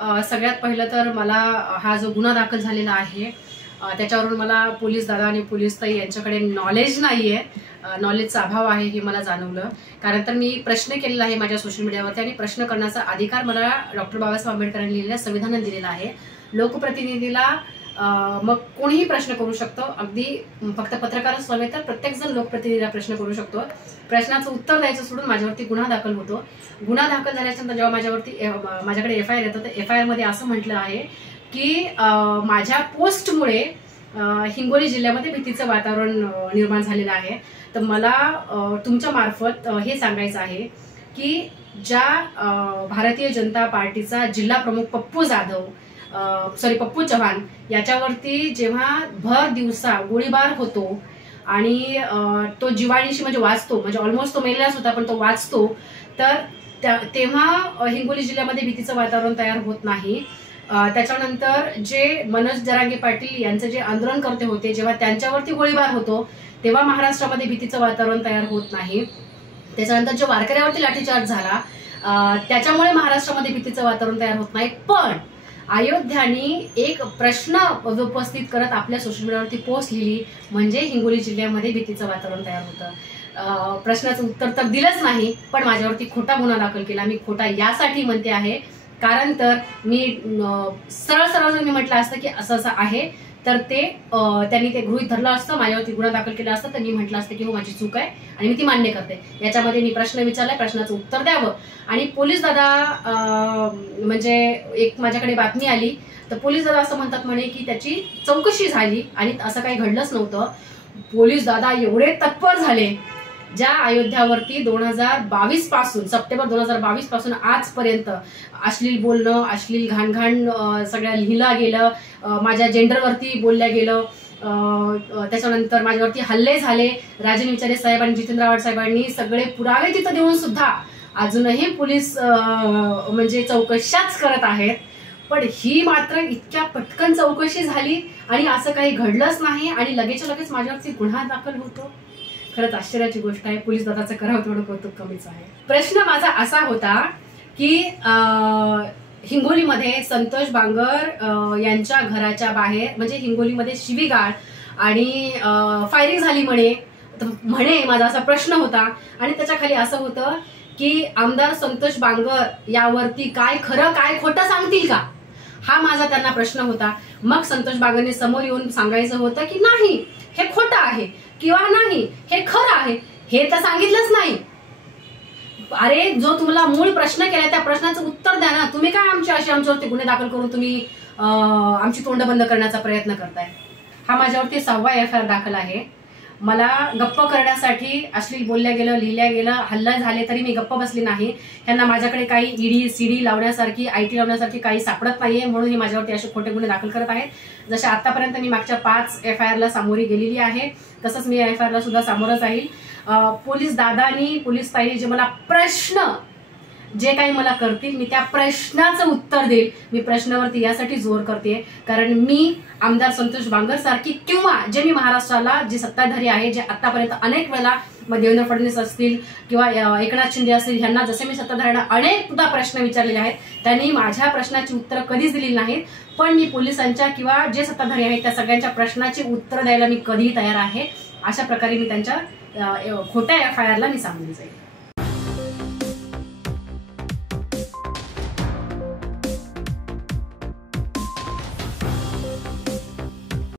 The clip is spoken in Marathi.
सगळ्यात पहिलं तर मला हा जो गुन्हा दाखल झालेला आहे त्याच्यावरून मला पोलीस दादा आणि पोलीस ताई यांच्याकडे नॉलेज नाही आहे, नॉलेजचा अभाव आहे हे मला जाणवलं. कारण तर मी प्रश्न केलेला आहे माझ्या सोशल मीडियावरती आणि प्रश्न करण्याचा अधिकार मला डॉक्टर बाबासाहेब आंबेडकरांनी लिहिलेल्या संविधानात दिलेला आहे. लोकप्रतिनिधीला मग कोणीही प्रश्न करू शकतो, अगदी फक्त पत्रकारच नव्हे तर प्रत्येकजण लोकप्रतिनिधीला प्रश्न करू शकतो. प्रश्नाचं उत्तर द्यायचं सोडून माझ्यावरती गुन्हा दाखल होतो. गुन्हा दाखल झाल्यानंतर जेव्हा माझ्याकडे FIR येतं तर FIR मध्ये असं म्हटलं आहे की माझ्या पोस्टमुळे हिंगोली जिल्ह्यामध्ये भीतीचं वातावरण निर्माण झालेलं आहे. तर मला तुमच्या मार्फत हे सांगायचं आहे की ज्या भारतीय जनता पार्टीचा जिल्हा प्रमुख पप्पू चव्हाण याच्यावरती जेव्हा भर दिवसा गोळीबार होतो आणि तो जिवाणीशी म्हणजे वाचतो, म्हणजे ऑलमोस्ट तो मेलेलाच होता पण तो वाचतो, तर तेव्हा हिंगोली जिल्ह्यामध्ये भीतीचं वातावरण तयार होत नाही. त्याच्यानंतर जे मनोज जरांगे पाटील यांचे जे आंदोलनकर्ते होते जेव्हा त्यांच्यावरती गोळीबार होतो तेव्हा महाराष्ट्रामध्ये भीतीचं वातावरण तयार होत नाही. त्याच्यानंतर जो वारकऱ्यावरती लाठीचार्ज झाला त्याच्यामुळे महाराष्ट्रामध्ये भीतीचं वातावरण तयार होत नाही. पण अयोध्यानी एक प्रश्न उपस्थित करत आपल्या सोशल मीडियावरती पोस्ट लिहिली म्हणजे हिंगोली जिल्ह्यामध्ये भीतीचं वातावरण तयार होतं. प्रश्नाचं उत्तर तर दिलंच नाही पण माझ्यावरती खोटा गुन्हा दाखल केला. मी खोटा यासाठी म्हणते आहे कारण तर मी सरळ जर मी म्हटलं असतं की असं असं आहे तर ते त्यांनी ते गृहीत धरलं असतं, माझ्यावरती गुन्हा दाखल केला असतं तर मी म्हटलं असतं की हो माझी चूक आहे आणि मी ती मान्य करते. याच्यामध्ये मी प्रश्न विचारलाय, प्रश्नाचं उत्तर द्यावं. आणि पोलीस दादा म्हणजे एक माझ्याकडे बातमी आली तर पोलीस दादा असं म्हणतात म्हणे की त्याची चौकशी झाली आणि असं काही घडलंच नव्हतं. पोलीस दादा एवढे तत्पर झाले ज्या अयोध्यावरती 2022 पासून सप्टेंबर 2022 पासून आजपर्यंत अश्लील बोलणं, अश्लील घाण सगळ्या लिहिलं गेलं, माझ्या जेंडरवरती बोलल्या गेलं, त्याच्यानंतर माझ्यावरती हल्ले झाले. राजन विचारे साहेब आणि जितेंद्र आव्हाड साहेबांनी सगळे पुरावे तिथं देऊन सुद्धा अजूनही पोलीस म्हणजे चौकशाच करत आहेत. पण ही मात्र इतक्या पटकन चौकशी झाली आणि असं काही घडलंच नाही आणि लगेच माझ्यावरती गुन्हा दाखल होतो. खरंच आश्चर्याची गोष्ट आहे. पोलीस दादाचं करावं थोडं कौतुक कमीच आहे. प्रश्न माझा असा होता की हिंगोलीमध्ये संतोष बांगर यांच्या घराच्या बाहेर म्हणजे हिंगोलीमध्ये शिवीगाळ आणि फायरिंग झाली म्हणे माझा असा प्रश्न होता. आणि त्याच्या खाली असं होतं की आमदार संतोष बांगर यावरती काय खरं काय खोटं सांगतील का, हा माझा त्यांना प्रश्न होता. मग संतोष बांगरने समोर येऊन सांगायचं होतं की नाही हे खोटं आहे किंवा नाही हे खरं आहे. हे तर सांगितलंच नाही. अरे जो तुम्हाला मूळ प्रश्न केला त्या प्रश्नाचं उत्तर द्या ना. तुम्ही काय आमच्यावरती गुन्हे दाखल करून तुम्ही आमची तोंड बंद करण्याचा प्रयत्न करताय. हा माझ्यावरती 6वा FIR दाखल आहे. मला गप्प करण्यासाठी अश्लील बोलल्या गेलं, लिहिल्या गेलं, हल्ला झाले तरी मी गप्प बसली नाही. ह्यांना माझ्याकडे काही ED CD लावण्यासारखी IT लावण्यासारखी काही सापडत नाहीये म्हणून हे माझ्यावरती असे खोटे गुन्हे दाखल करत आहेत. जसे आतापर्यंत मी मागच्या 5 FIRला सामोरी गेलेली आहे तसंच मी FIRला सुद्धा सामोरं जाईल. पोलीस दादानी पोलीस ताई जे मला प्रश्न जे काही मला करतील मी त्या प्रश्नाचं उत्तर देईल. मी प्रश्नावरती यासाठी जोर करते कारण मी आमदार संतोष बांगर सारखी किंवा जे मी महाराष्ट्राला जे सत्ताधारी आहे जे आतापर्यंत अनेक वेळा देवेंद्र फडणवीस असतील किंवा एकनाथ शिंदे असतील ह्यांना जसे मी सत्ताधाऱ्यांना अनेकदा प्रश्न विचारलेले आहेत त्यांनी माझ्या प्रश्नाची उत्तरं कधीच दिलेली नाहीत. पण मी पोलिसांच्या किंवा जे सत्ताधारी आहेत त्या सगळ्यांच्या प्रश्नाची उत्तरं द्यायला मी कधीही तयार आहे. अशा प्रकारे मी त्यांच्या खोट्या FIRला मी सामोरी जाईल.